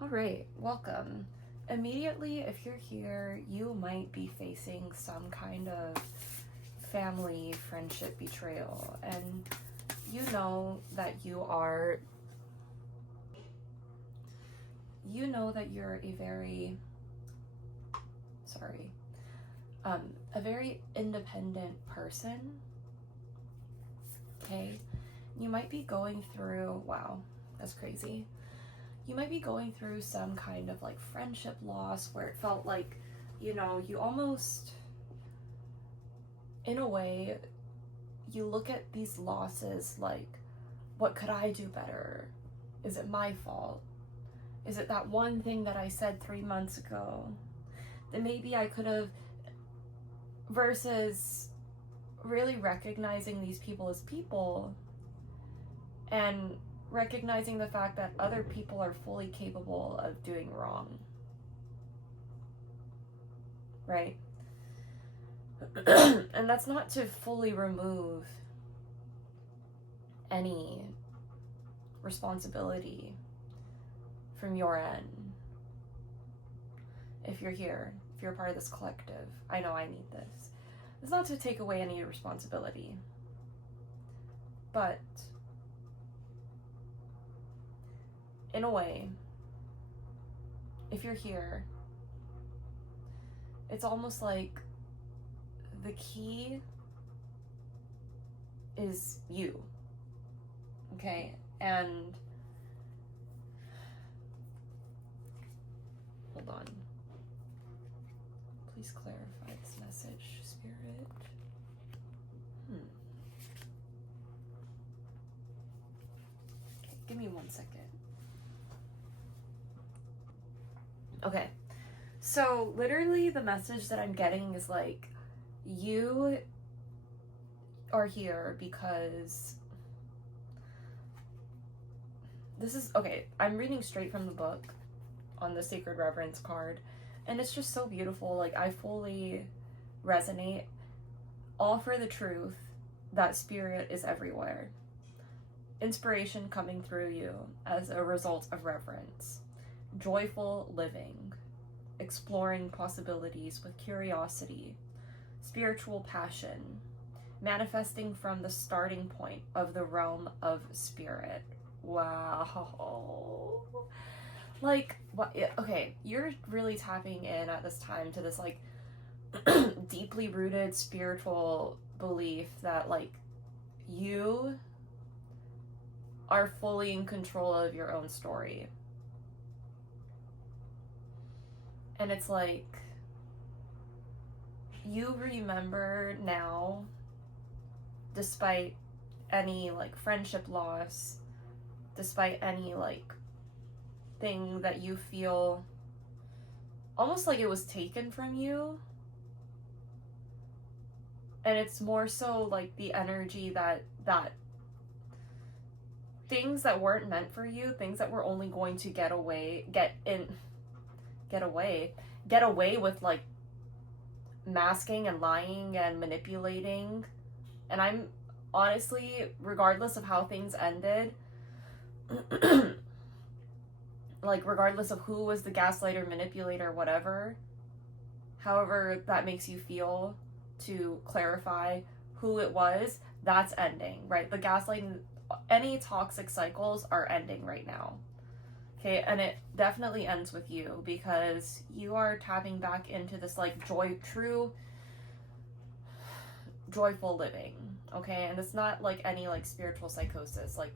All right, welcome. Immediately, if you're here, you might be facing some kind of family friendship betrayal, and you know that you're a very independent person. Okay, you might be going through, wow, that's crazy. You might be going through some kind of like friendship loss where it felt like, you almost, in a way, you look at these losses like, what could I do better? Is it my fault? Is it that one thing that I said 3 months ago that maybe I could have, versus really recognizing these people as people and recognizing the fact that other people are fully capable of doing wrong, right? And that's not to fully remove any responsibility from your end. If you're here, if you're a part of this collective, I know I need this. It's not to take away any responsibility, but in a way, if you're here, it's almost like the key is you, okay? And hold on. Please clarify this message, Spirit. Okay, give me 1 second. Okay, so literally the message that I'm getting is like, you are here because this is, okay, I'm reading straight from the book on the Sacred Reverence card, and it's just so beautiful. Like, I fully resonate. Offer the truth that spirit is everywhere. Inspiration coming through you as a result of reverence. Joyful living. Exploring possibilities with curiosity. Spiritual passion. Manifesting from the starting point of the realm of spirit. Wow. Like, what? Okay, you're really tapping in at this time to this like deeply rooted spiritual belief that like you are fully in control of your own story. And it's like, you remember now, despite any like friendship loss, despite any like thing that you feel almost like it was taken from you, and it's more so like the energy that things that weren't meant for you, things that were only going to get away with like masking and lying and manipulating. And I'm honestly, regardless of how things ended, like regardless of who was the gaslighter, manipulator, whatever, however that makes you feel, to clarify who it was, that's ending, right? The gaslighting, any toxic cycles are ending right now. Okay, and it definitely ends with you because you are tapping back into this like true joyful living, okay? And it's not like any like spiritual psychosis, like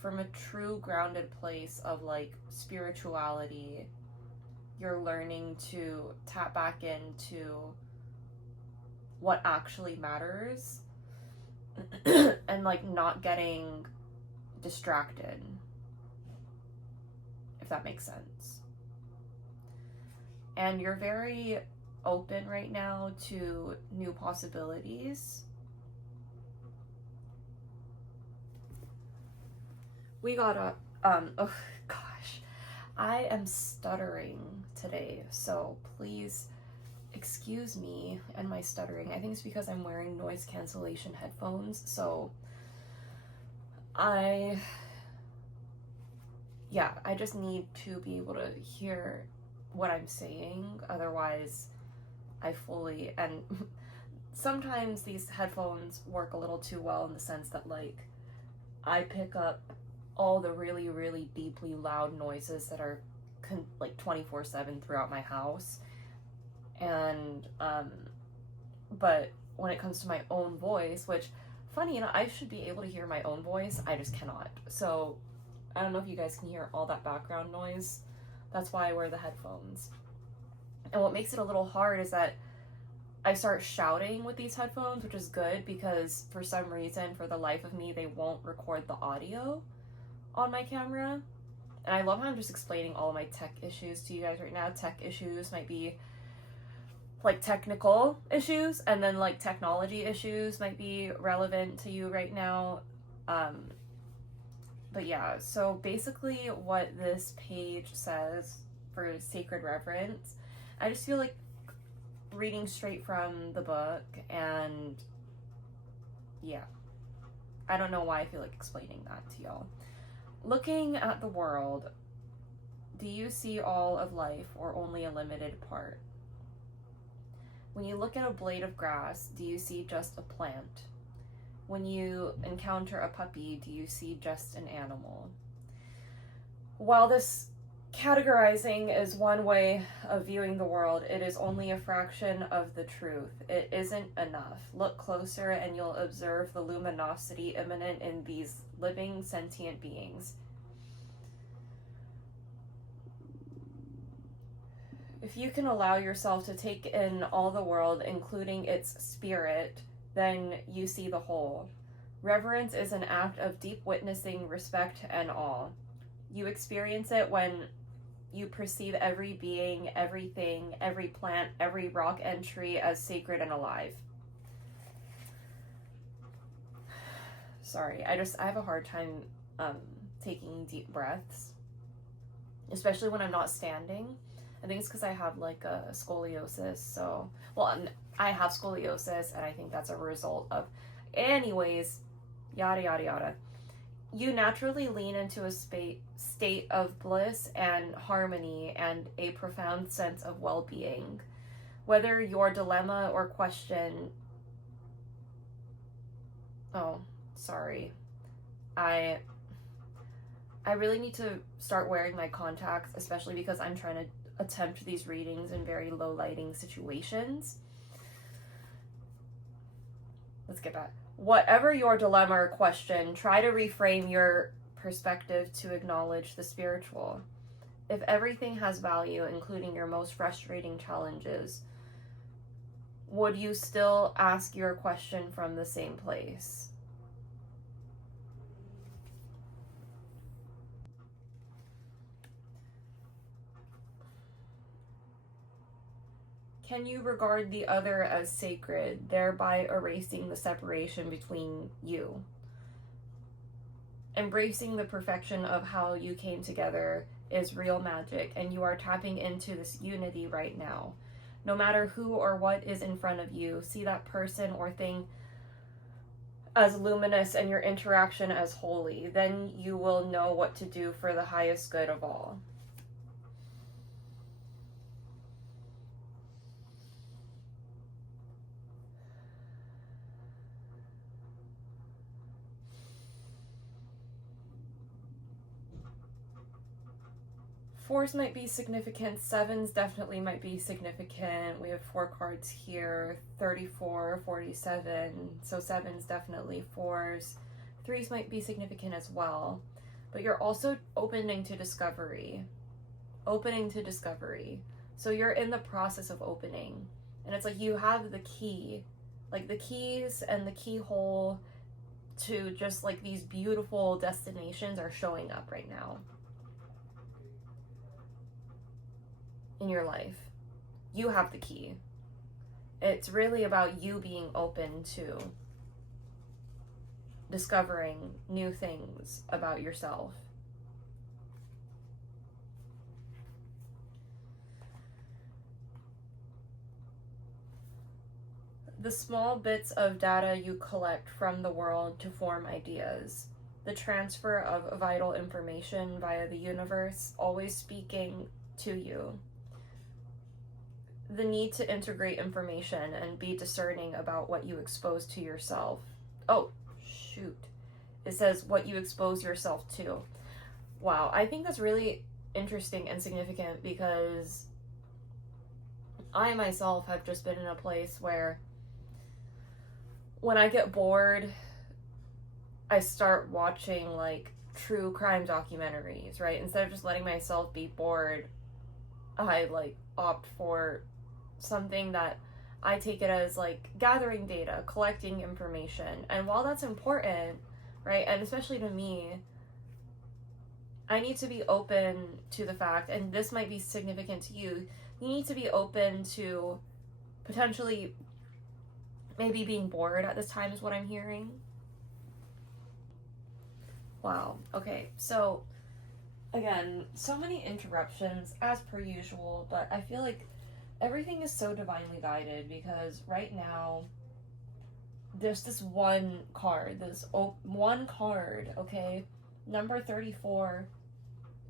from a true grounded place of like spirituality, you're learning to tap back into what actually matters and like not getting distracted, if that makes sense. And you're very open right now to new possibilities. We got a oh gosh, I am stuttering today, so please excuse me and my stuttering. I think it's because I'm wearing noise cancellation headphones, so I yeah, I just need to be able to hear what I'm saying. Otherwise, I fully, and sometimes these headphones work a little too well in the sense that, like, I pick up all the really, really deeply loud noises that are like 24/7 throughout my house. And, but when it comes to my own voice, which, funny enough, I should be able to hear my own voice, I just cannot. So, I don't know if you guys can hear all that background noise. That's why I wear the headphones. And what makes it a little hard is that I start shouting with these headphones, which is good because for some reason, for the life of me, they won't record the audio on my camera. And I love how I'm just explaining all of my tech issues to you guys right now. Tech issues might be like technical issues, and then like technology issues might be relevant to you right now. But yeah, so basically what this page says for sacred reverence, I just feel like reading straight from the book, and yeah, I don't know why I feel like explaining that to y'all. Looking at the world, do you see all of life or only a limited part? When you look at a blade of grass, do you see just a plant? When you encounter a puppy, do you see just an animal? While this categorizing is one way of viewing the world, it is only a fraction of the truth. It isn't enough. Look closer and you'll observe the luminosity immanent in these living sentient beings. If you can allow yourself to take in all the world, including its spirit, then you see the whole. Reverence is an act of deep witnessing, respect, and awe. You experience it when you perceive every being, everything, every plant, every rock and tree as sacred and alive. Sorry, I have a hard time taking deep breaths, especially when I'm not standing. I think it's because I have like a scoliosis. So, well, I have scoliosis, and I think that's a result of, anyways, yada yada yada. You naturally lean into a state of bliss and harmony and a profound sense of well-being. Whether your dilemma or question, oh, sorry, I really need to start wearing my contacts, especially because I'm trying to attempt these readings in very low lighting situations. Let's get back. Whatever your dilemma or question, try to reframe your perspective to acknowledge the spiritual. If everything has value, including your most frustrating challenges, would you still ask your question from the same place? Can you regard the other as sacred, thereby erasing the separation between you? Embracing the perfection of how you came together is real magic, and you are tapping into this unity right now. No matter who or what is in front of you, see that person or thing as luminous and your interaction as holy. Then you will know what to do for the highest good of all. Fours might be significant. Sevens definitely might be significant. We have 4 cards here, 34, 47. So sevens definitely, fours. Threes might be significant as well. But you're also opening to discovery. Opening to discovery. So you're in the process of opening. And it's like you have the key. Like the keys and the keyhole to just like these beautiful destinations are showing up right now in your life. You have the key. It's really about you being open to discovering new things about yourself. The small bits of data you collect from the world to form ideas. the transfer of vital information via the universe, always speaking to you. The need to integrate information and be discerning about what you expose to yourself. Oh, shoot. It says what you expose yourself to. Wow, I think that's really interesting and significant because I myself have just been in a place where when I get bored, I start watching like true crime documentaries, right? Instead of just letting myself be bored, I like opt for something that I take it as like gathering data, collecting information. And while that's important, right, and especially to me, I need to be open to the fact, and this might be significant to you, you need to be open to potentially maybe being bored at this time is what I'm hearing. Wow. Okay, so again, so many interruptions as per usual, but I feel like everything is so divinely guided because right now there's this one card, okay? Number 34,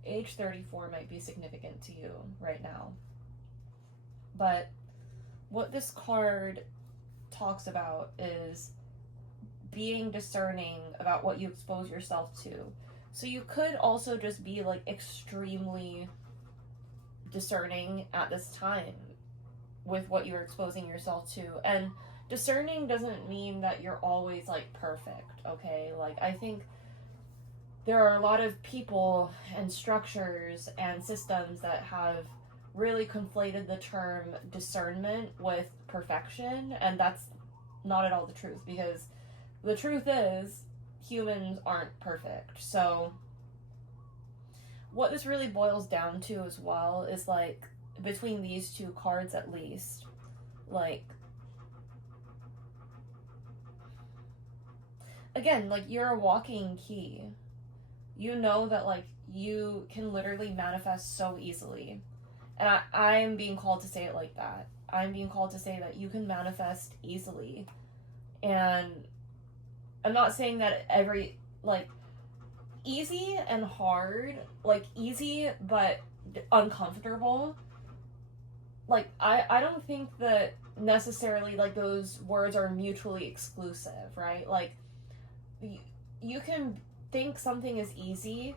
age 34 might be significant to you right now. But what this card talks about is being discerning about what you expose yourself to. So you could also just be like extremely discerning at this time with what you're exposing yourself to. And discerning doesn't mean that you're always like perfect, okay? Like I think there are a lot of people and structures and systems that have really conflated the term discernment with perfection, and that's not at all the truth, because the truth is humans aren't perfect. So what this really boils down to as well is like between these two cards at least, like again, like you're a walking key. You know that like you can literally manifest so easily. And I'm being called to say it like that. I'm being called to say that you can manifest easily. And I'm not saying that every, like, easy and hard, like, easy but uncomfortable, like, I don't think that necessarily, like, those words are mutually exclusive, right? Like, you can think something is easy,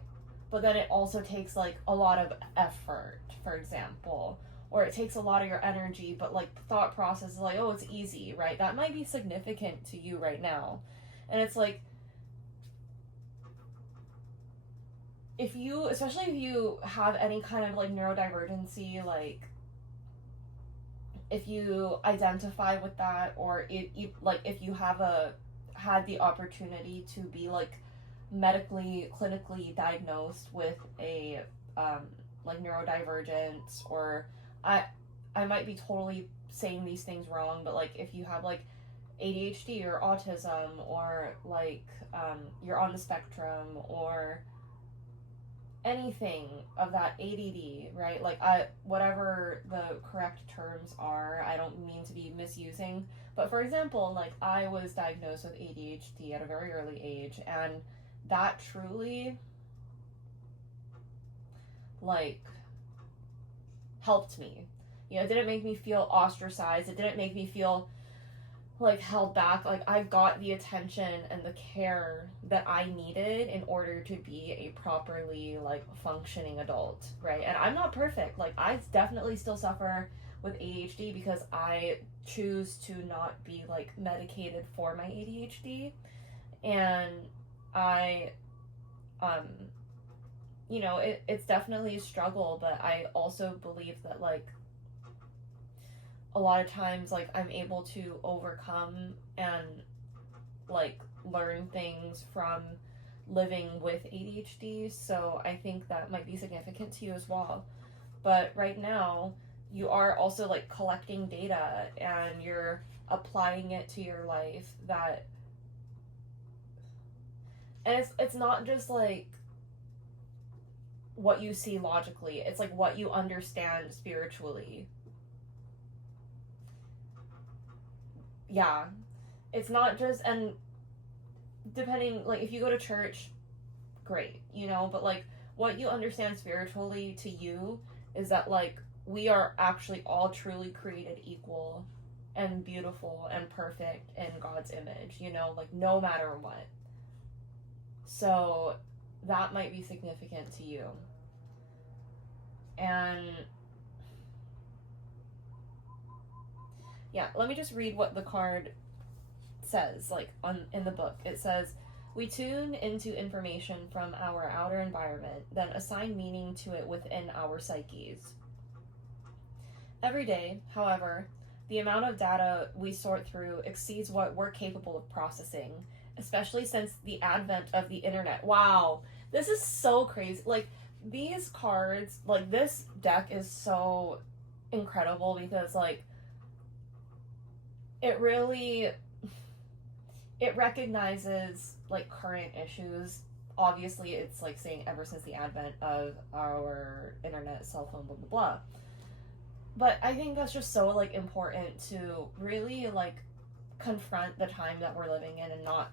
but then it also takes, like, a lot of effort, for example. Or it takes a lot of your energy, but, like, the thought process is like, oh, it's easy, right? That might be significant to you right now. And it's like, if you, especially if you have any kind of, like, neurodivergency, like, if you identify with that, or if you have had the opportunity to be, like, medically, clinically diagnosed with a, like, neurodivergence, or I might be totally saying these things wrong, but, like, if you have, like, ADHD or autism, or, like, you're on the spectrum, or anything of that, ADD, right? Like, whatever the correct terms are, I don't mean to be misusing, but for example, like, I was diagnosed with ADHD at a very early age, and that truly, like, helped me. You know, it didn't make me feel ostracized. It didn't make me feel, like, held back. Like, I got the attention and the care that I needed in order to be a properly, like, functioning adult, right? And I'm not perfect. Like, I definitely still suffer with ADHD because I choose to not be, like, medicated for my ADHD. And I, you know, it's definitely a struggle, but I also believe that, like, a lot of times, like, I'm able to overcome and, like, learn things from living with ADHD, so I think that might be significant to you as well. But right now, you are also, like, collecting data, and you're applying it to your life, that, and it's not just, like, what you see logically, it's, like, what you understand spiritually. Yeah, it's not just, and depending, like, if you go to church, great, you know, but like what you understand spiritually to you is that like we are actually all truly created equal and beautiful and perfect in God's image, you know, like no matter what. So that might be significant to you. And yeah, let me just read what the card says, like in the book. It says, we tune into information from our outer environment, then assign meaning to it within our psyches. Every day, however, the amount of data we sort through exceeds what we're capable of processing, especially since the advent of the internet. Wow, this is so crazy. Like, these cards, like, this deck is so incredible because, like, it really, it recognizes, like, current issues. Obviously, it's, like, saying ever since the advent of our internet, cell phone, blah, blah, blah. But I think that's just so, like, important to really, like, confront the time that we're living in and not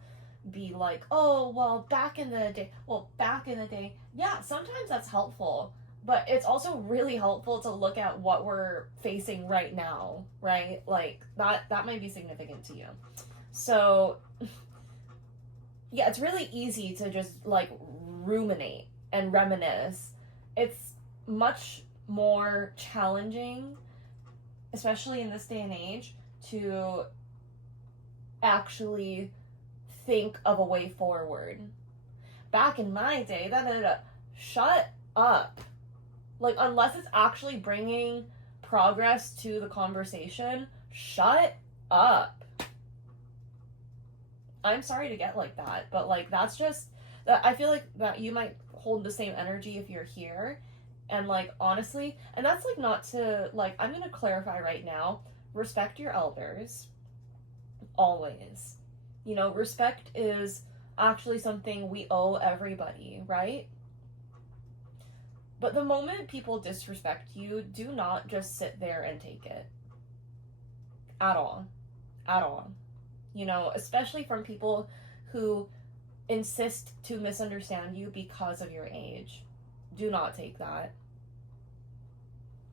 be like, oh, well, back in the day, yeah, sometimes that's helpful, but it's also really helpful to look at what we're facing right now, right? Like, that might be significant to you. So, yeah, it's really easy to just, like, ruminate and reminisce. It's much more challenging, especially in this day and age, to actually think of a way forward. Back in my day, shut up. Like, unless it's actually bringing progress to the conversation, shut up. I'm sorry to get like that, but like that's just, I feel like that you might hold the same energy if you're here. And like, honestly, and that's like not to, like, I'm gonna clarify right now, respect your elders, always. You know, respect is actually something we owe everybody, right? But the moment people disrespect you, do not just sit there and take it. At all. At all. You know, especially from people who insist to misunderstand you because of your age. Do not take that.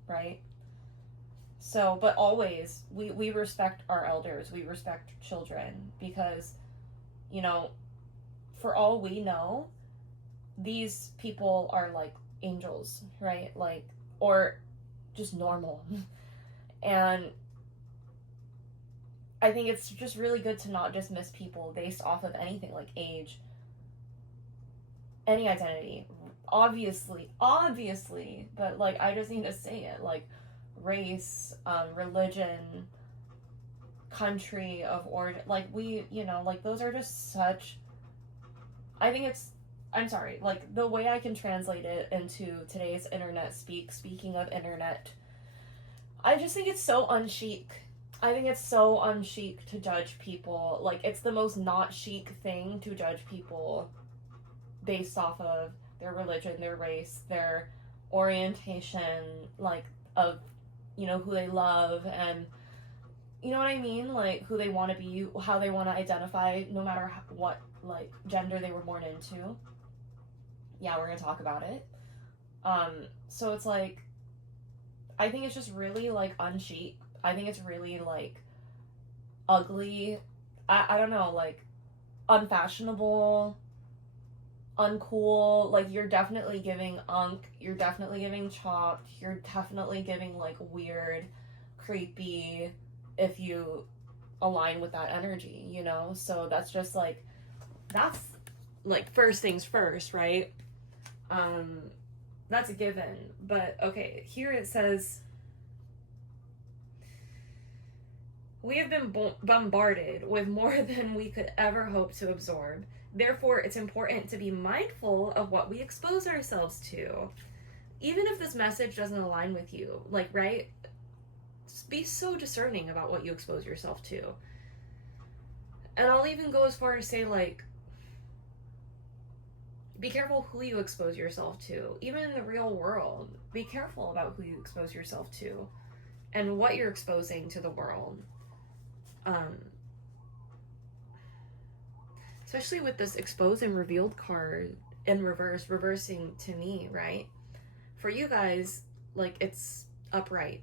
Right? So, but always, we respect our elders. We respect children because, you know, for all we know, these people are like angels, right? Like, or just normal. And I think it's just really good to not dismiss people based off of anything like age, any identity. Obviously, but like, I just need to say it, like, race, religion, country of origin, like, we, you know, like, those are just such, I think it's, I'm sorry, like, the way I can translate it into today's internet speaking of internet, I just think it's so unchic. I think it's so unchic to judge people. Like, it's the most not chic thing to judge people based off of their religion, their race, their orientation, like, of, you know, who they love, and, you know what I mean? Like, who they want to be, how they want to identify, no matter what, like, gender they were born into. Yeah, we're going to talk about it. So it's, like, I think it's just really, like, unchic. I think it's really, like, ugly. I don't know, like, unfashionable, uncool. Like, you're definitely giving you're definitely giving chopped, you're definitely giving, like, weird, creepy, if you align with that energy, you know? So that's just, like, that's, like, first things first, right? That's a given. But, okay, here it says, we have been bombarded with more than we could ever hope to absorb. Therefore, it's important to be mindful of what we expose ourselves to. Even if this message doesn't align with you, like, right? Just be so discerning about what you expose yourself to. And I'll even go as far as say, like, be careful who you expose yourself to. Even in the real world, be careful about who you expose yourself to and what you're exposing to the world. Especially with this exposed and revealed card, in reverse, reversing to me, right? For you guys, like, it's upright,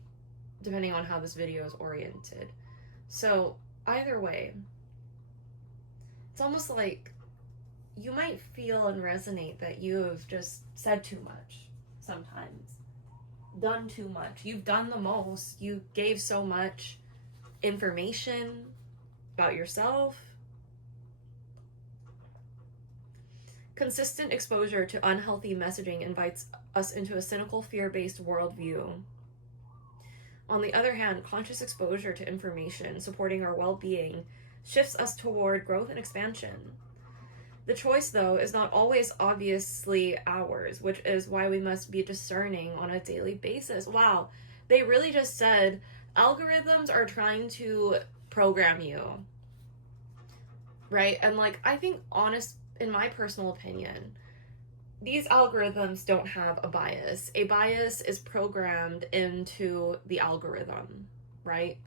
depending on how this video is oriented. So either way, it's almost like you might feel and resonate that you have just said too much sometimes, done too much. You've done the most. You gave so much information about yourself. Consistent exposure to unhealthy messaging invites us into a cynical, fear-based worldview. On the other hand, conscious exposure to information supporting our well-being shifts us toward growth and expansion. The choice, though, is not always obviously ours, which is why we must be discerning on a daily basis. Wow, they really just said algorithms are trying to program you, right? And like, I think, in my personal opinion, these algorithms don't have a bias. A bias is programmed into the algorithm, right?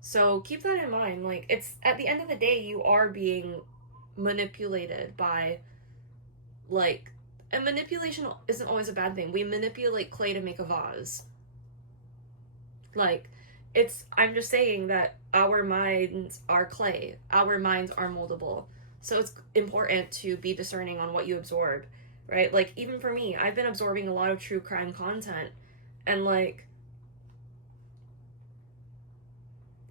So keep that in mind. Like, it's, at the end of the day, you are being manipulated by, like, and manipulation isn't always a bad thing. We manipulate clay to make a vase. Like, I'm just saying that our minds are clay. Our minds are moldable. So it's important to be discerning on what you absorb, right? Like, even for me, I've been absorbing a lot of true crime content, and like,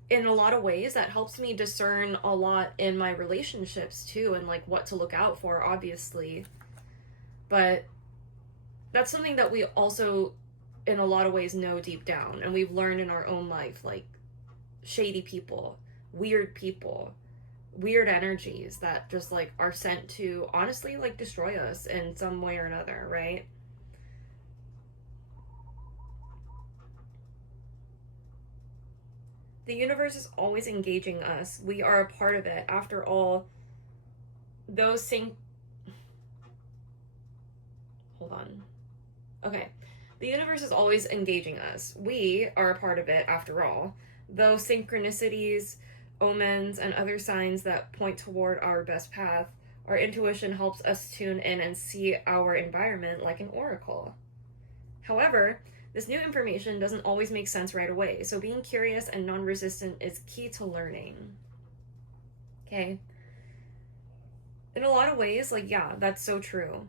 in a lot of ways that helps me discern a lot in my relationships too, and like what to look out for, obviously. But that's something that we also in a lot of ways know deep down, and we've learned in our own life, like shady people, weird energies that just like are sent to honestly like destroy us in some way or another, right? The universe is always engaging us. We are a part of it. After all, hold on. Okay. The universe is always engaging us. We are a part of it, after all. Those synchronicities, omens, and other signs that point toward our best path, our intuition helps us tune in and see our environment like an oracle. However, this new information doesn't always make sense right away, so being curious and non-resistant is key to learning. Okay? In a lot of ways, like, yeah, that's so true.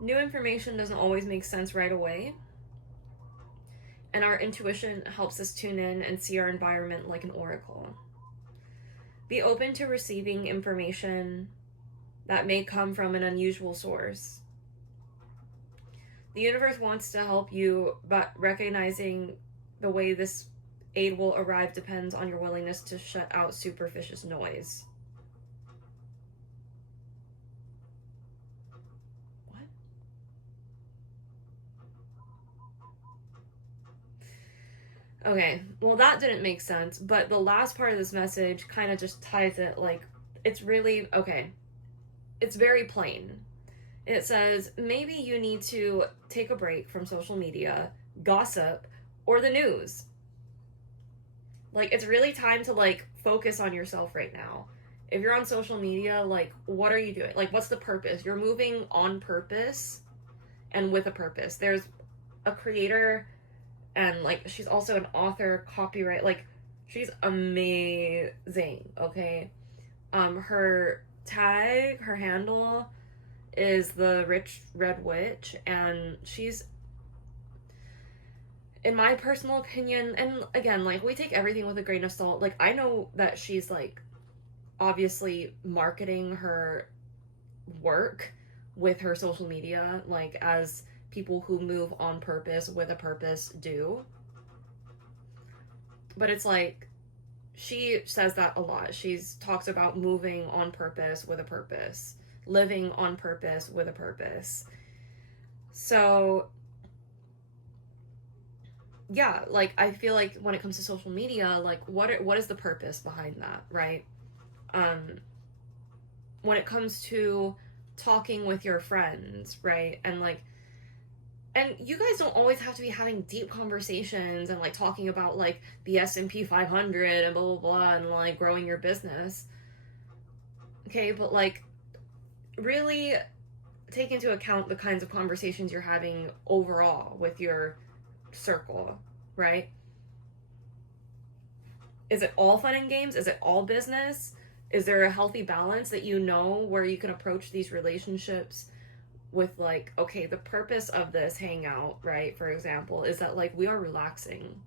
New information doesn't always make sense right away, and our intuition helps us tune in and see our environment like an oracle. Be open to receiving information that may come from an unusual source. The universe wants to help you, but recognizing the way this aid will arrive depends on your willingness to shut out superficial noise. What? Okay, well, that didn't make sense, but the last part of this message kind of just ties it, like, it's really, okay, it's very plain. It says, maybe you need to take a break from social media, gossip, or the news. Like, it's really time to, like, focus on yourself right now. If you're on social media, like, what are you doing? Like, what's the purpose? You're moving on purpose and with a purpose. There's a creator, and, like, she's also an author, copyright, like, she's amazing, okay? Her tag, her handle is the Rich Red Witch, and she's, in my personal opinion, and again, like, we take everything with a grain of salt. Like, I know that she's, like, obviously marketing her work with her social media, like, as people who move on purpose with a purpose do. But it's like, she says that a lot. She talks about moving on purpose with a purpose, living on purpose with a purpose. So yeah, like, I feel like when it comes to social media, like, what is the purpose behind that, right? When it comes to talking with your friends, right? And like, And you guys don't always have to be having deep conversations and like talking about like the S&P 500 and blah blah blah and like growing your business. Okay, but like really take into account the kinds of conversations you're having overall with your circle, right? Is it all fun and games? Is it all business? Is there a healthy balance that you know where you can approach these relationships with like, okay, the purpose of this hangout, right, for example, is that like we are relaxing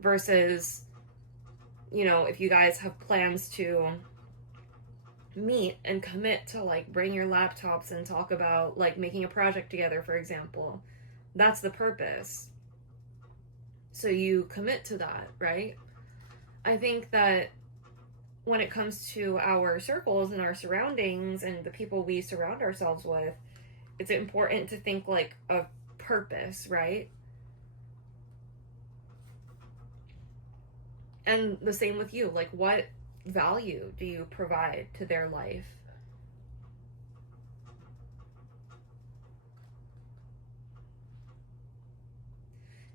versus, you know, if you guys have plans to meet and commit to like bring your laptops and talk about like making a project together, for example, that's the purpose. So you commit to that, right? I think that when it comes to our circles and our surroundings and the people we surround ourselves with, it's important to think like of purpose, right? And the same with you. Like, what value do you provide to their life?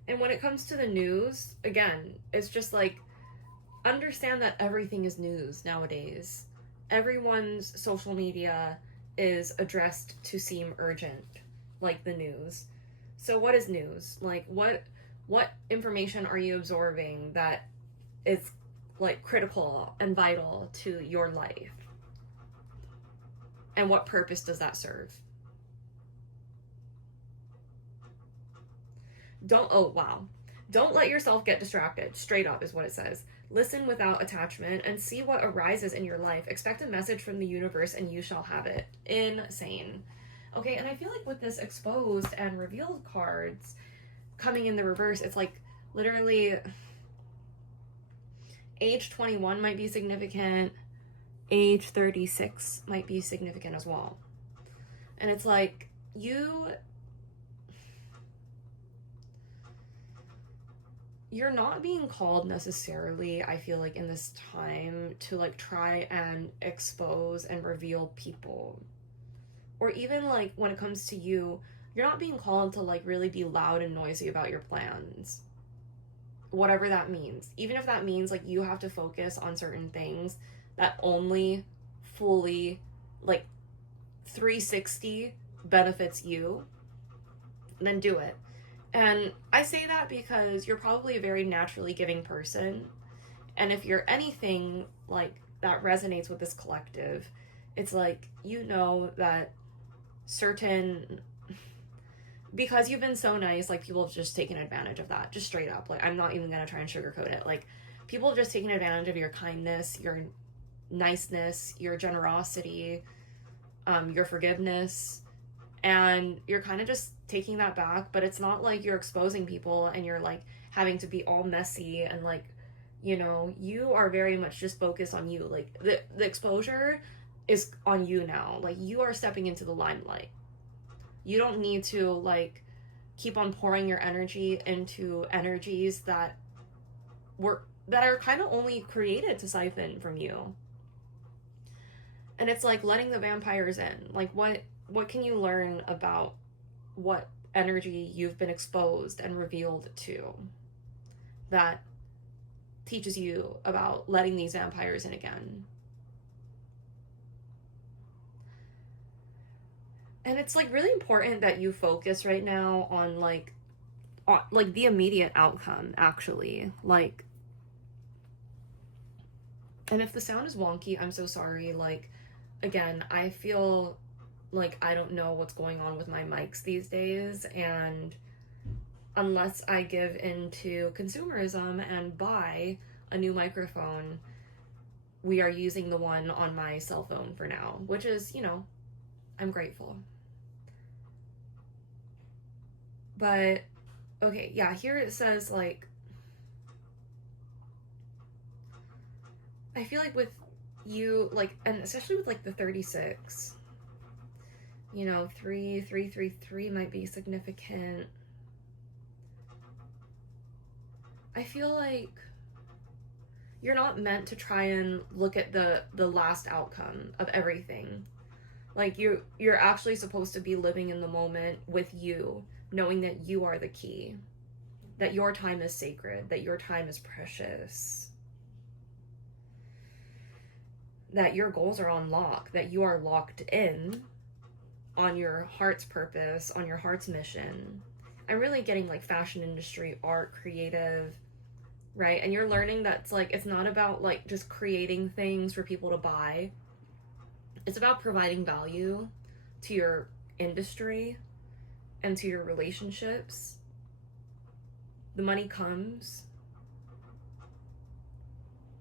And when it comes to the news, again, it's just like understand that everything is news nowadays. Everyone's social media is addressed to seem urgent, like the news. So what is news? Like what information are you absorbing that is like critical and vital to your life? And what purpose does that serve? Don't let yourself get distracted. Straight up is what it says. Listen without attachment and see what arises in your life. Expect a message from the universe and you shall have it. Insane. Okay, and I feel like with this exposed and revealed cards coming in the reverse, it's like literally age 21 might be significant, age 36 might be significant as well. And it's like you're not being called necessarily, I feel like, in this time to like try and expose and reveal people. Or even like when it comes to you, you're not being called to like really be loud and noisy about your plans. Whatever that means. Even if that means like you have to focus on certain things that only fully like 360 benefits you, then do it. And I say that because you're probably a very naturally giving person. And if you're anything like that resonates with this collective, it's like, you know that certain, because you've been so nice, like people have just taken advantage of that, just straight up. Like, I'm not even gonna try and sugarcoat it. Like, people have just taken advantage of your kindness, your niceness, your generosity, your forgiveness, and you're kind of just taking that back. But it's not like you're exposing people and you're like having to be all messy and like, you know, you are very much just focused on you. Like the exposure is on you now. Like, you are stepping into the limelight. You don't need to like keep on pouring your energy into energies that are kind of only created to siphon from you. And it's like letting the vampires in. Like, what can you learn about what energy you've been exposed and revealed to that teaches you about letting these vampires in again? And it's like really important that you focus right now on like the immediate outcome, actually. Like, and if the sound is wonky, I'm so sorry. Like, again, I feel like I don't know what's going on with my mics these days, and unless I give into consumerism and buy a new microphone, we are using the one on my cell phone for now, which is, you know, I'm grateful. But okay, yeah, here it says like, I feel like with you, like, and especially with like the 36, you know, 3 might be significant. I feel like you're not meant to try and look at the last outcome of everything. Like, you're actually supposed to be living in the moment with you, knowing that you are the key, that your time is sacred, that your time is precious, that your goals are on lock, that you are locked in on your heart's purpose, on your heart's mission. I'm really getting like fashion industry, art, creative, right? And you're learning that's like, it's not about like just creating things for people to buy. It's about providing value to your industry and to your relationships. The money comes,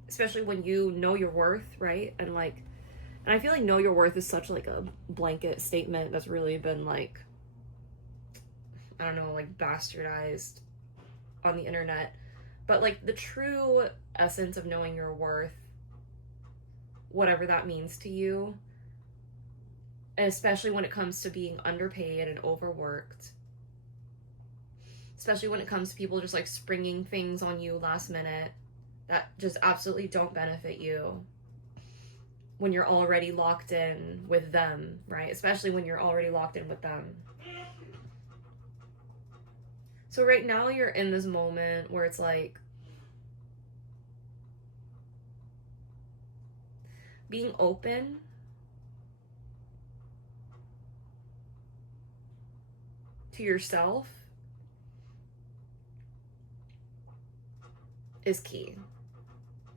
especially when you know your worth, right? And I feel like know your worth is such like a blanket statement that's really been like, I don't know, like bastardized on the internet. But like the true essence of knowing your worth, whatever that means to you, and especially when it comes to being underpaid and overworked, especially when it comes to people just like springing things on you last minute that just absolutely don't benefit you when you're already locked in with them, right? Especially when you're already locked in with them. So right now you're in this moment where it's like being open to yourself is key.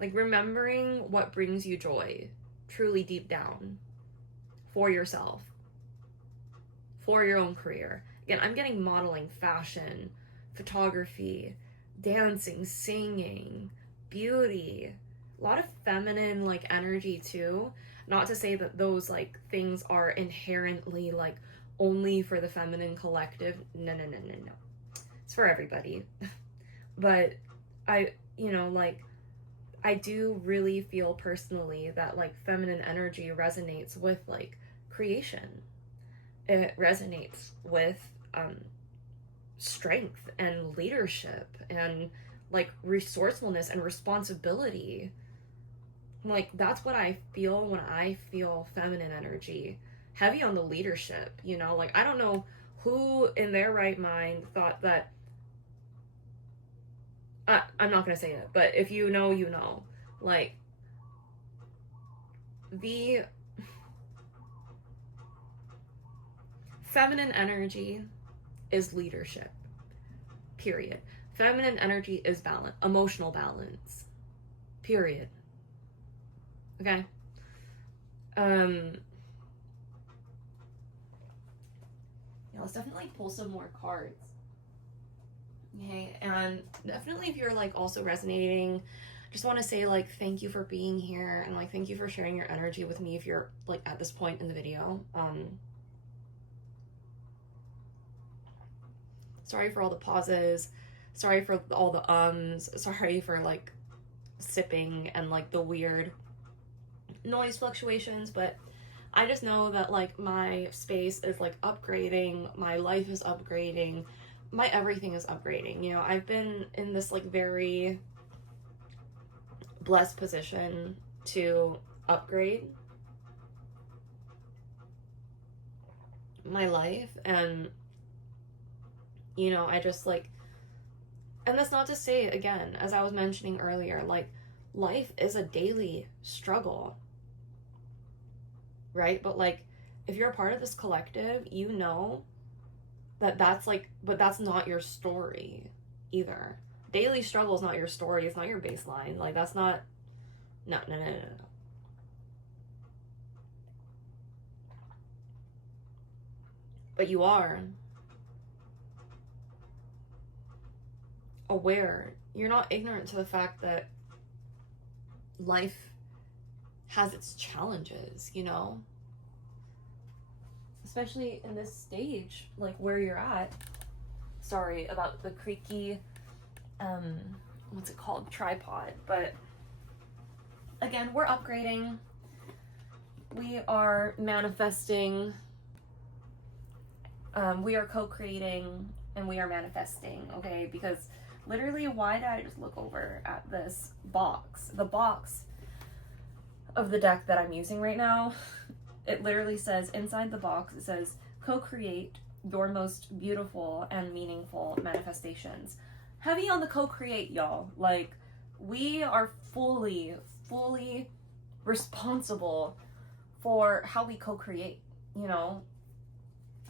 Like remembering what brings you joy, truly deep down, for yourself, for your own career. Again, I'm getting modeling, fashion, photography, dancing, singing, beauty, a lot of feminine like energy too. Not to say that those like things are inherently like only for the feminine collective. No. It's for everybody. But I do really feel personally that like feminine energy resonates with like creation. It resonates with strength and leadership and like resourcefulness and responsibility. Like that's what I feel when I feel feminine energy, heavy on the leadership, you know? Like I don't know who in their right mind thought that I'm not gonna say it, but if you know, you know. Like the feminine energy is leadership, period. Feminine energy is balance, emotional balance, period. Okay? Yeah, let's definitely pull some more cards. Okay, and definitely if you're like also resonating, just want to say like thank you for being here and like thank you for sharing your energy with me if you're like at this point in the video. Sorry for all the pauses, sorry for all the sorry for like sipping and like the weird noise fluctuations, but I just know that like my space is like upgrading, my life is upgrading, my everything is upgrading. You know, I've been in this like very blessed position to upgrade my life, and you know, I just like, and that's not to say, again, as I was mentioning earlier, like life is a daily struggle, right? But like if you're a part of this collective, you know that that's like, but that's not your story either. Daily struggle is not your story. It's not your baseline. Like that's not, no. But you are aware. You're not ignorant to the fact that life has its challenges, you know? Especially in this stage, like where you're at. Sorry about the creaky, what's it called? Tripod. But again, we're upgrading. We are manifesting. We are co-creating and we are manifesting, okay? Because literally, why did I just look over at this box? The box of the deck that I'm using right now it literally says inside the box, it says, co-create your most beautiful and meaningful manifestations. Heavy on the co-create, y'all. Like, we are fully responsible for how we co-create, you know?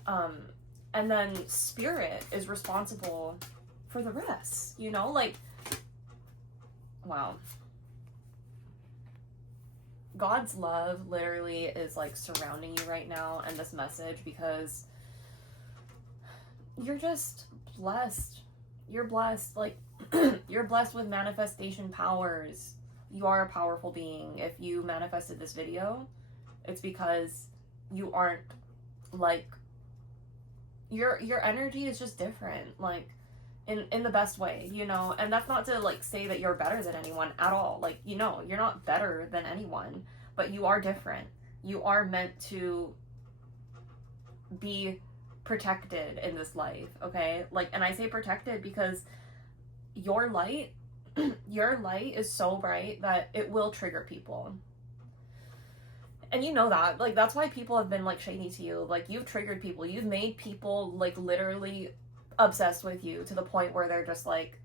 And then spirit is responsible for the rest, you know? Like, wow. God's love literally is like surrounding you right now and this message, because you're just blessed. You're blessed. Like, you're blessed with manifestation powers. You are a powerful being. If you manifested this video, it's because you aren't like, your energy is just different, like in the best way, you know? And that's not to like say that you're better than anyone at all. Like, you know, you're not better than anyone, but you are different. You are meant to be protected in this life, okay? Like, and I say protected because your light is so bright that it will trigger people. And you know that, like, that's why people have been like shady to you. Like, you've triggered people. You've made people like literally obsessed with you to the point where they're just like,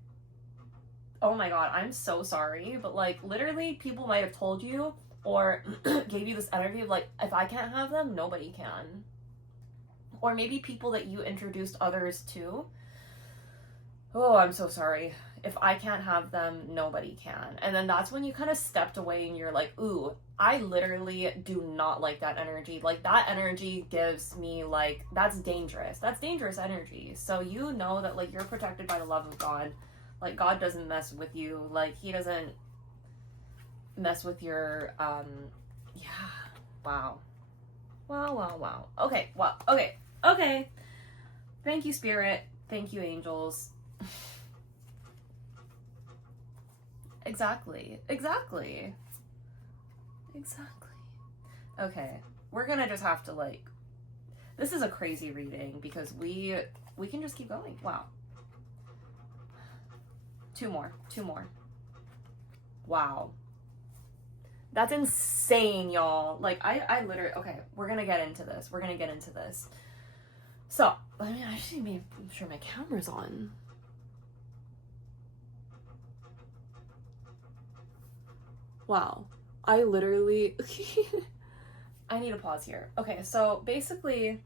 oh my god, I'm so sorry, but like literally people might have told you or gave you this energy of like, if I can't have them, nobody can. Or maybe people that you introduced others to. Oh, I'm so sorry. If I can't have them, nobody can. And then that's when you kind of stepped away and you're like, ooh, I literally do not like that energy. Like, that energy gives me like, that's dangerous. That's dangerous energy. So you know that like you're protected by the love of God. Like, God doesn't mess with you. Like, he doesn't mess with your, yeah. Wow. Wow. Okay, well, okay. Thank you, Spirit. Thank you, angels. Exactly. Okay, we're gonna just have to like, this is a crazy reading because we can just keep going. Wow. Two more. Wow. That's insane, y'all. Like, I literally, okay, we're gonna get into this. So, let me actually make sure my camera's on. Wow. I literally, I need to pause here. Okay, so basically,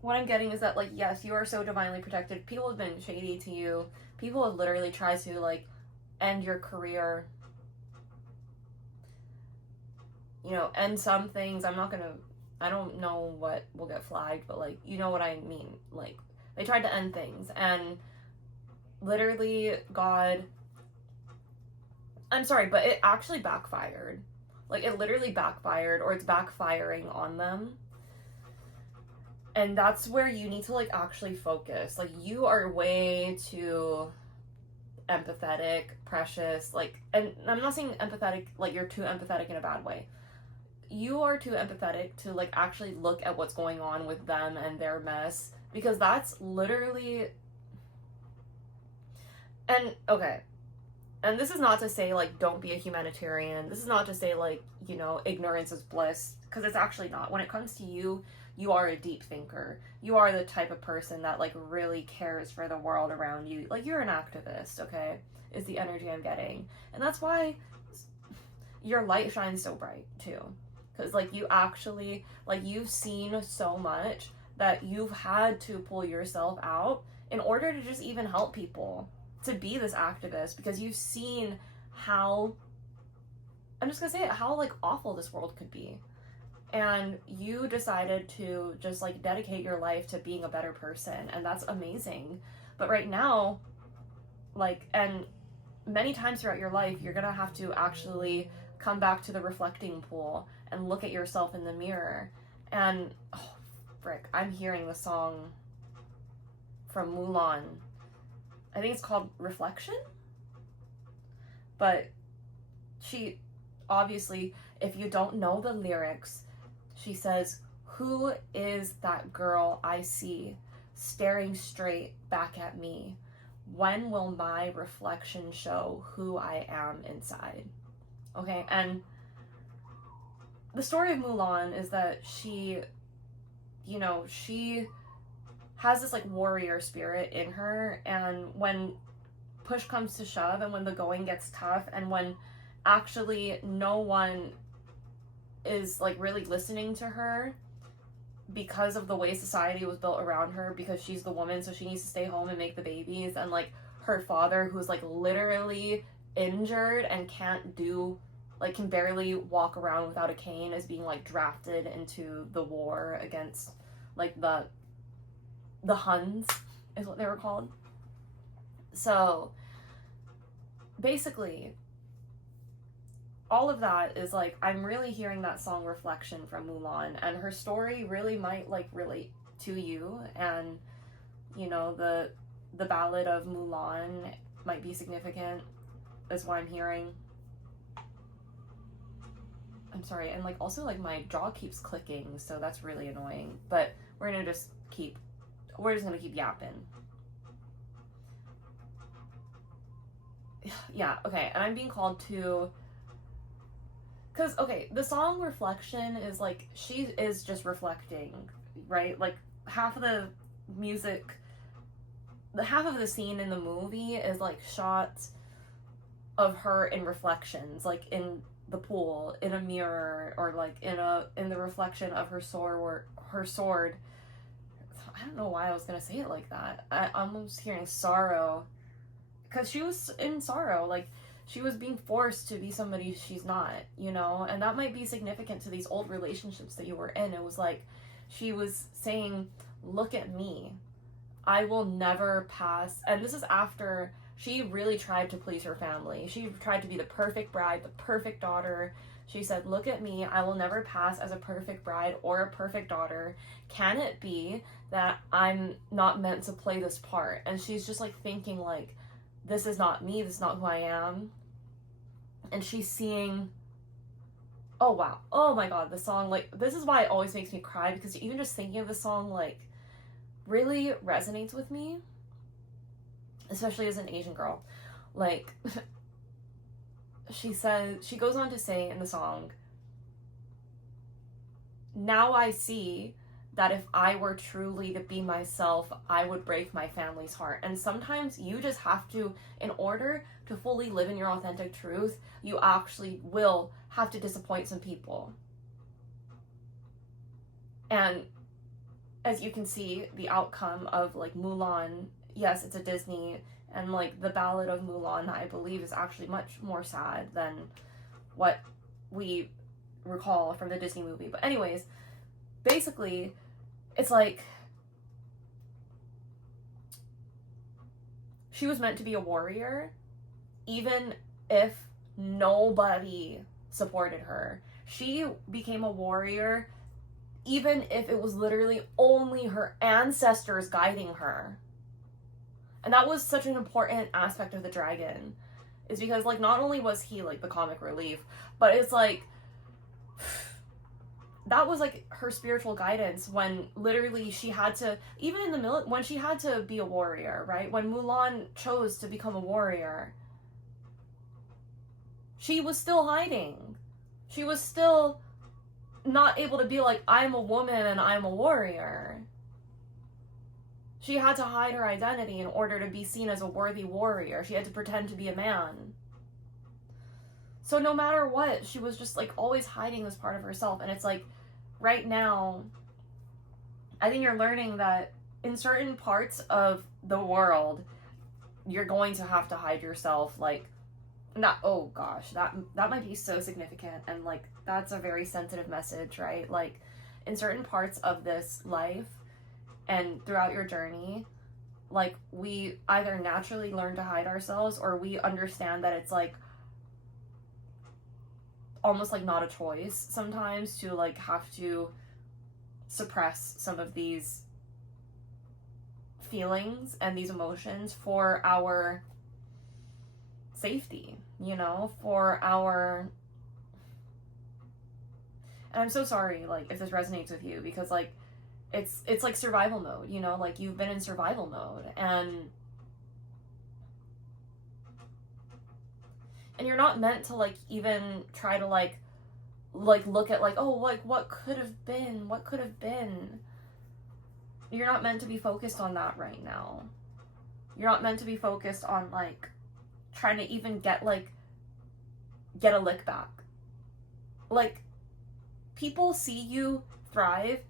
what I'm getting is that, like, yes, you are so divinely protected. People have been shady to you. People have literally tried to, like, end your career. You know, end some things. I don't know what will get flagged, but, like, you know what I mean. Like, they tried to end things, and literally, God, I'm sorry, but it actually backfired. Like, it literally backfired, or it's backfiring on them. And that's where you need to, like, actually focus. Like, you are way too empathetic, precious, like, and I'm not saying empathetic, like, you're too empathetic in a bad way. You are too empathetic to, like, actually look at what's going on with them and their mess, because that's literally, and, okay, and this is not to say, like, don't be a humanitarian. This is not to say, like, you know, ignorance is bliss, because it's actually not. When it comes to you, you are a deep thinker. You are the type of person that, like, really cares for the world around you. Like, you're an activist, okay? Is the energy I'm getting. And that's why your light shines so bright, too. Because, like, you actually, like, you've seen so much that you've had to pull yourself out in order to just even help people. To be this activist, because you've seen how, I'm just gonna say it, how, like, awful this world could be. And you decided to just, like, dedicate your life to being a better person, and that's amazing. But right now, like, and many times throughout your life, you're gonna have to actually come back to the reflecting pool and look at yourself in the mirror. And, oh, frick, I'm hearing the song from Mulan. I think it's called Reflection. But she, obviously, if you don't know the lyrics, she says, "Who is that girl I see staring straight back at me? When will my reflection show who I am inside?" Okay, and the story of Mulan is that she, you know, she has this like warrior spirit in her, and when push comes to shove and when the going gets tough and when actually no one is like really listening to her because of the way society was built around her, because she's the woman, so she needs to stay home and make the babies, and like her father, who's like literally injured and can't do, like can barely walk around without a cane, is being like drafted into the war against like the Huns is what they were called. So basically all of that is like, I'm really hearing that song Reflection from Mulan, and her story really might like relate to you, and you know, the ballad of Mulan might be significant is what I'm hearing. I'm sorry, and like also like my jaw keeps clicking, so that's really annoying, but we're just gonna keep yapping. Yeah, okay, and I'm being called to, because, okay, the song Reflection is like, she is just reflecting, right? Like, half of the music, half of the scene in the movie is like shots of her in reflections, like in the pool, in a mirror, or like in the reflection of her sword. I don't know why I was gonna say it like that. I'm almost hearing sorrow, because she was in sorrow, like she was being forced to be somebody she's not, you know, and that might be significant to these old relationships that you were in. It was like she was saying, look at me, I will never pass. And this is after she really tried to please her family. She tried to be the perfect bride, the perfect daughter. She said, look at me, I will never pass as a perfect bride or a perfect daughter. Can it be that I'm not meant to play this part? And she's just like thinking like, this is not me, this is not who I am. And she's seeing, oh wow, oh my god, the song, like, this is why it always makes me cry, because even just thinking of the song, like, really resonates with me, especially as an Asian girl. Like, she goes on to say in the song, now I see that if I were truly to be myself, I would break my family's heart. And sometimes you just have to, in order to fully live in your authentic truth, you actually will have to disappoint some people. And as you can see, the outcome of like Mulan, yes, it's a Disney, and like the Ballad of Mulan, I believe, is actually much more sad than what we recall from the Disney movie. But anyways, basically, it's like she was meant to be a warrior, even if nobody supported her. She became a warrior even if it was literally only her ancestors guiding her. And that was such an important aspect of the dragon, is because like not only was he like the comic relief, but it's like that was like her spiritual guidance when literally she had to, even in the when she had to be a warrior, right? When Mulan chose to become a warrior, she was still hiding. She was still not able to be like, I'm a woman and I'm a warrior. She had to hide her identity in order to be seen as a worthy warrior. She had to pretend to be a man. So no matter what, she was just like always hiding this part of herself. And it's like, right now, I think you're learning that in certain parts of the world, you're going to have to hide yourself. Like, not, oh gosh, that might be so significant, and like that's a very sensitive message, right? Like, in certain parts of this life and throughout your journey, like, we either naturally learn to hide ourselves, or we understand that it's like almost like not a choice sometimes to like have to suppress some of these feelings and these emotions for our safety, you know, for our, and I'm so sorry like if this resonates with you, because like it's like survival mode, you know, like you've been in survival mode, and you're not meant to like even try to like like look at like, oh, like what could have been, you're not meant to be focused on that right now. You're not meant to be focused on like trying to even get a lick back. Like, people see you thrive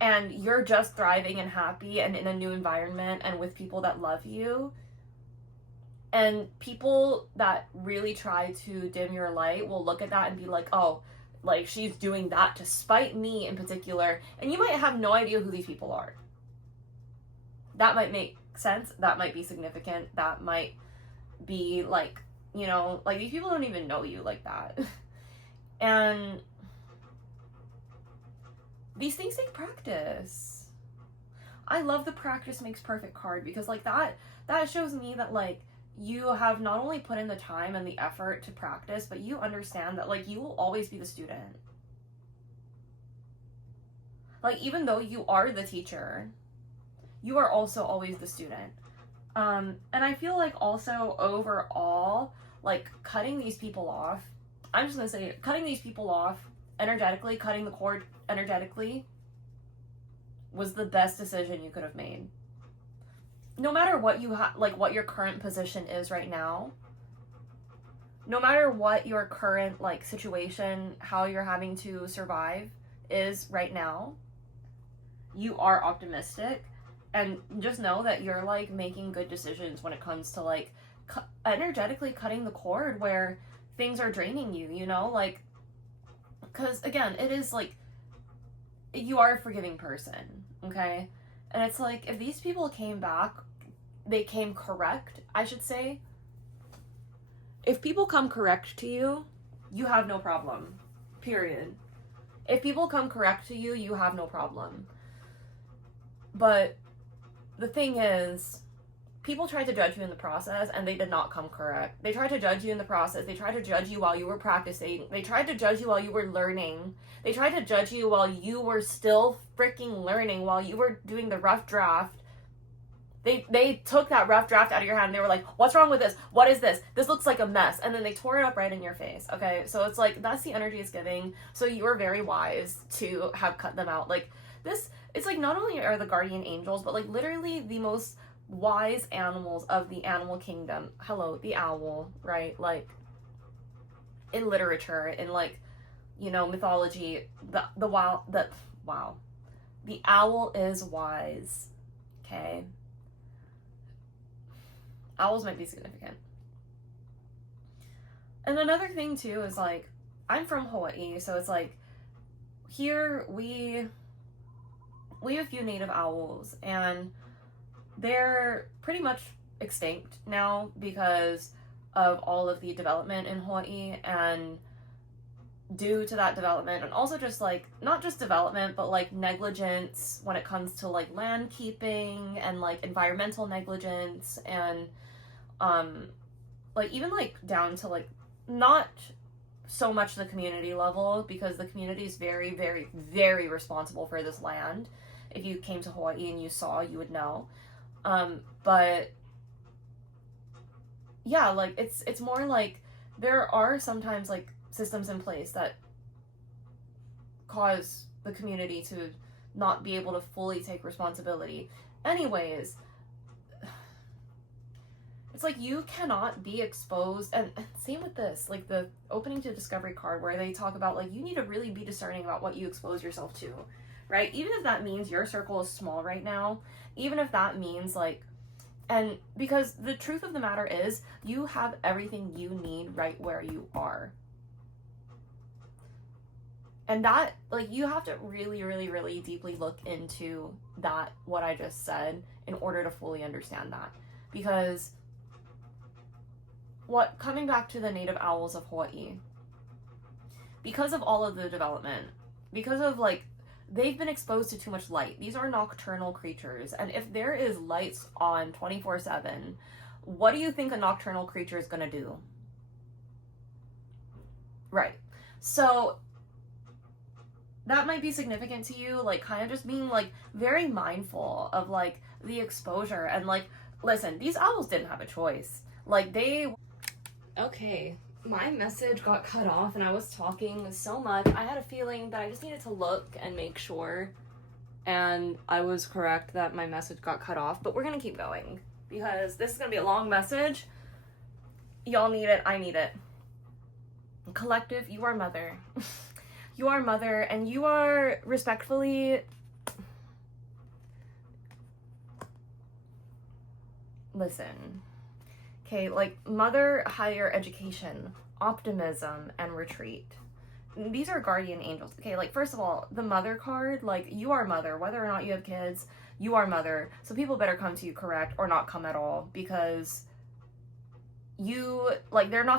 and you're just thriving and happy and in a new environment and with people that love you. And people that really try to dim your light will look at that and be like, oh, like she's doing that to spite me in particular. And you might have no idea who these people are. That might make sense. That might be significant. That might be like, you know, like these people don't even know you like that. And these things take practice. I love the practice makes perfect card, because like that shows me that like you have not only put in the time and the effort to practice, but you understand that like you will always be the student. Like, even though you are the teacher, you are also always the student. And I feel like also overall, like cutting these people off, I'm just gonna say it, cutting these people off energetically, cutting the cord energetically was the best decision you could have made. No matter what you like what your current position is right now, no matter what your current like situation, how you're having to survive is right now, you are optimistic, and just know that you're like making good decisions when it comes to like energetically cutting the cord where things are draining you, you know, like, because again, it is like you are a forgiving person, okay? And it's like if these people came back, they came correct, I should say. If people come correct to you, you have no problem. Period. If people come correct to you, you have no problem. But the thing is, people tried to judge you in the process and they did not come correct. They tried to judge you in the process. They tried to judge you while you were practicing. They tried to judge you while you were learning. They tried to judge you while you were still freaking learning, while you were doing the rough draft. They took that rough draft out of your hand and they were like, what's wrong with this? What is this? This looks like a mess. And then they tore it up right in your face. Okay, so it's like, that's the energy it's giving. So you were very wise to have cut them out. Like this, it's like not only are the guardian angels, but like literally the most wise animals of the animal kingdom. Hello, the owl, right? Like in literature, in like, you know, mythology, the owl is wise. Okay. Owls might be significant. And another thing too is like, I'm from Hawaii, so it's like here we have a few native owls, and they're pretty much extinct now because of all of the development in Hawaii. And due to that development, and also just like not just development but like negligence when it comes to like land keeping and like environmental negligence, and like even like down to like not so much the community level, because the community is very, very, very responsible for this land. If you came to Hawaii and you saw, you would know. But yeah, like it's more like there are sometimes like systems in place that cause the community to not be able to fully take responsibility. Anyways, it's like you cannot be exposed, and same with this, like the opening to discovery card where they talk about like you need to really be discerning about what you expose yourself to, right? Even if that means your circle is small right now, even if that means like, and because the truth of the matter is you have everything you need right where you are. And that, like, you have to really, really, really deeply look into that, what I just said, in order to fully understand that. Because coming back to the native owls of Hawaii, because of all of the development, because of like, they've been exposed to too much light. These are nocturnal creatures. And if there is lights on 24/7, what do you think a nocturnal creature is going to do? Right. So that might be significant to you, like kind of just being like very mindful of like the exposure. And like, listen, these owls didn't have a choice. Like okay, my message got cut off and I was talking so much. I had a feeling that I just needed to look and make sure. And I was correct that my message got cut off. But we're going to keep going because this is going to be a long message. Y'all need it. I need it. Collective, you are mother. You are mother and you are respectfully... Listen. Okay, like mother, higher education, optimism, and retreat. These are guardian angels. Okay, like first of all, the mother card, like you are mother, whether or not you have kids, you are mother. So people better come to you correct or not come at all because you, like, they're not gonna